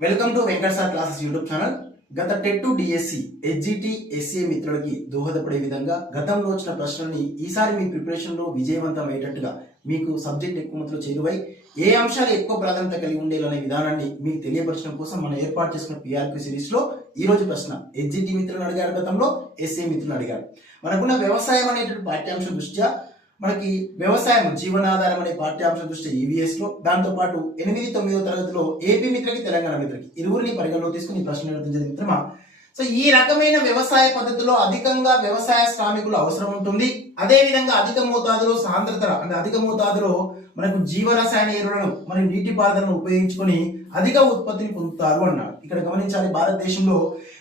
Welcome to Venkata sir classes YouTube channel గత TET to DSC HGT SCA మిత్రులకి దోహదపడే విధంగా గతంలో వచ్చిన ప్రశ్నల్ని ఈసారి మీ ప్రిపరేషన్లో విజయవంతం అయ్యేటట్టుగా మీకు సబ్జెక్ట్ ఎక్కువ మందిలో చేరువై ఏ అంశాలు ఎక్కువ ప్రాధాన్యత కలిగి ఉండేలనే విధానాన్ని మీకు తెలియపరచడం కోసం మనం ఏర్పాటు చేసిన పిఆర్క్యూ సిరీస్లో ఈ రోజు ప్రశ్న. హెచ్జిటి మిత్రులు అడిగారు గతంలో ఎస్ఏ మిత్రులు అడిగారు. మనకున్న వ్యవసాయం అనేటువంటి పాఠ్యాంశం దృష్ట్యా మనకి వ్యవసాయం జీవనాధారం అనే పాఠ్యాంశం దృష్టి ఈవీఎస్లో ఎనిమిది తొమ్మిదో తరగతిలో ఏపీ మిత్రకి తెలంగాణ మిత్రకి ఇరువురిని పరిగణలో తీసుకుని ప్రశ్న మిత్రమా? సో ఈ రకమైన వ్యవసాయ పద్ధతిలో అధికంగా వ్యవసాయ శ్రామికులు అవసరం ఉంటుంది. అదే విధంగా అధిక మోతాదులో సాంద్రత అంటే అధిక మోతాదులో మనకు జీవరసాయన ఎరువులను మరియు నీటిపారుదలను ఉపయోగించుకొని అధిక ఉత్పత్తిని పొందుతారు అన్నాడు. ఇక్కడ గమనించాలి భారతదేశంలో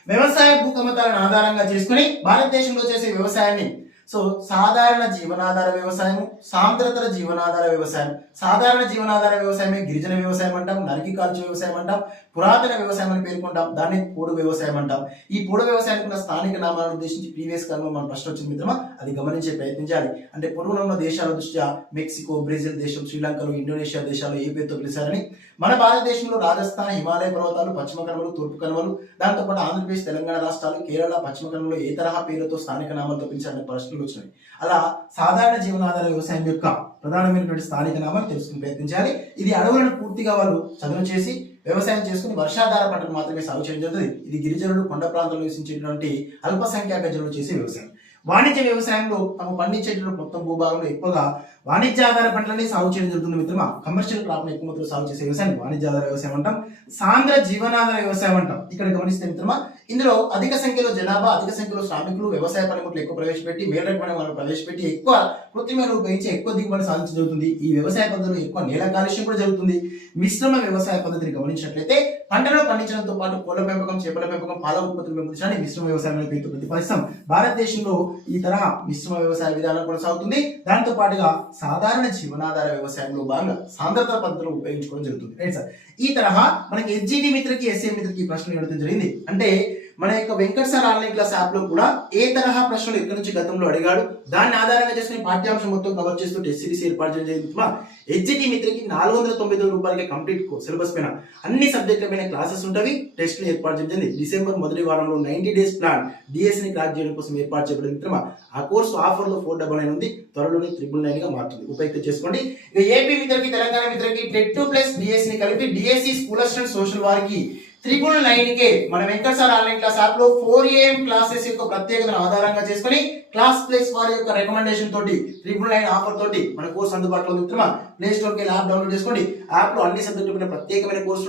వ్యవసాయ భూకమతాలను ఆధారంగా చేసుకుని భారతదేశంలో చేసే వ్యవసాయాన్ని సో సాధారణ జీవనాధార వ్యవసాయం సాంద్రతర జీవనాధార వ్యవసాయం. సాధారణ జీవనాధార వ్యవసాయమే గిరిజన వ్యవసాయం అంటాం నరికి కాల్చే వ్యవసాయం అంటాం పురాతన వ్యవసాయం అని పేర్కొంటాం దాన్ని పోడు వ్యవసాయం అంటాం. ఈ పోడు వ్యవసాయానికి ఉన్న స్థానిక నామాలను ఉద్దేశించి ప్రీవియస్ కాలంలో మన ప్రశ్న వచ్చింది మిత్రమా? అది గమనించే ప్రయత్నించాలి అంటే పొరుగున ఉన్న దేశాల దృష్ట్యా మెక్సికో బ్రెజిల్ దేశం శ్రీలంకలు ఇండోనేషియా దేశాలు ఏ పేరుతో పిలిచారని. మన భారతదేశంలో రాజస్థాన్ హిమాలయ పర్వతాలు పశ్చిమ కనుమలు తూర్పు కనుమలు దాంతోపాటు ఆంధ్రప్రదేశ్ తెలంగాణ రాష్ట్రాలు కేరళ పశ్చిమ కనుమలు ఏ తరహా పేరుతో స్థానిక నామాలతో పిలిచారనే ప్రశ్నలు వచ్చినాయి అలా సాధారణ జీవనాధార వ్యవసాయం యొక్క ప్రధానమైనటువంటి స్థానిక నామాలు తెలుసుకుని ప్రయత్నించాలి ఇది అడవులను పూర్తిగా వాళ్ళు చదువు చేసి వ్యవసాయం చేసుకుని వర్షాధార పంటలు మాత్రమే సాగు చేయడం జరుగుతుంది. ఇది గిరిజనులు కొండ ప్రాంతంలో నివసించేటువంటి అల్పసంఖ్యాక జనులు చేసే వ్యవసాయం. వాణిజ్య వ్యవసాయంలో తమ పండించేటువంటి మొత్తం భూభాగంలో ఎక్కువగా వాణిజ్య ఆధార పంటలని సాగు చేయడం జరుగుతుంది మిత్రమా కమర్షియల్ క్రాప్ ఎక్కువ సాగు చేసే వ్యవసాయం వాణిజ్య ఆధార వ్యవసాయం అంటాం. సాంద్ర జీవనాధార వ్యవసాయం అంటాం. ఇక్కడ గమనిస్తే మిత్రమా ఇందులో అధిక సంఖ్యలో జనాభా అధిక సంఖ్యలో శ్రామికులు వ్యవసాయ పనిముట్లు ఎక్కువ ప్రవేశపెట్టి మేలరకమైన వాళ్ళు ప్రవేశపెట్టి ఎక్కువ కృత్రిమ ఉపయోగించి ఎక్కువ దిగుబడి సాధించడం జరుగుతుంది. ఈ వ్యవసాయ పద్ధతిలో ఎక్కువ నేల కాలుష్యం కూడా జరుగుతుంది. మిశ్రమ వ్యవసాయ పద్ధతిని గమనించినట్లయితే పంటలు పండించడంతో పాటు కోళ్ళ పెంపకం చేపల పెంపకం పాల ఉత్పత్తుల పెంపొందించడానికి మిశ్రమ వ్యవసాయం అనే పేరుతో ప్రతిపాదిస్తాం భారతదేశంలో ఈ తరహా మిశ్రమ వ్యవసాయ విధానం కొనసాగుతుంది. దాంతో పాటుగా సాధారణ జీవనాధార వ్యవసాయంలో భాగంగా సాంద్రత పద్ధతులు ఉపయోగించుకోవడం జరుగుతుంది. Right sir. ఈ తరహా మనకి హెచ్జిటి మిత్రకి ఎస్ఏ మిత్రకి ప్రశ్న ప్రశ్నలు అడగడం జరిగింది. అంటే మన యొక్క వెంకట్ సార్ ఆన్లైన్ క్లాస్ యాప్లో కూడా ఏ తరహా ప్రశ్నలు ఎక్కడి నుంచి గతంలో అడిగాడు దాన్ని ఆధారంగా చేసుకుని పాఠ్యాంశం మొత్తం కవర్ చేస్తూ టెస్ట్ సిరీస్ ఏర్పాటు చేయడం జరిగింది. హెచ్జిటి మిత్రకి నాలుగు వందల తొంభై తొమ్మిది రూపాయలకి కంప్లీట్ సిలబస్ పైన అన్ని సబ్జెక్టుల పైన క్లాసెస్ ఉంటవి టెస్ట్లు ఏర్పాటు చేయడం డిసెంబర్ మొదటి వారంలో నైన్టీ డేస్ ప్లాన్ డిఎస్ని క్రాక్ చేయడం కోసం ఏర్పాటు చేయబడిన మిత్రమా ఆ కోర్సు ఆఫర్లో ఫోర్ డబల్ నైన్ ఉంది. త్వరలోనే త్రిబుల్ నైన్గా మారుతుంది. ఉపయుక్తం చేసుకోండి. ఇక ఏపీ మిత్రకి తెలంగాణ మిత్రకి టెట్ టూ ప్లస్ డిఎస్ని కలిపి డిఎస్సి స్కూల్ అసిస్టెంట్ సోషల్ వారికి త్రిపుల్ నైన్ కే మన వెంకట సార్ ఆన్లైన్ క్లాస్ యాప్లో ఫోర్ ఏఎం క్లాసెస్ యొక్క ప్రత్యేకతను ఆధారంగా చేసుకుని క్లాస్ ప్లేస్ వారి యొక్క రికమెండేషన్ తోటి త్రిపుల్ నైన్ ఆఫర్ తోటి మన కోర్స్ అందుబాటులో ఉంది. మిత్రమా ప్లే స్టోర్కి యాప్ డౌన్లోడ్ చేసుకోండి. యాప్లో అన్ని సబ్జెక్టుల పైన ప్రత్యేకమైన కోర్సు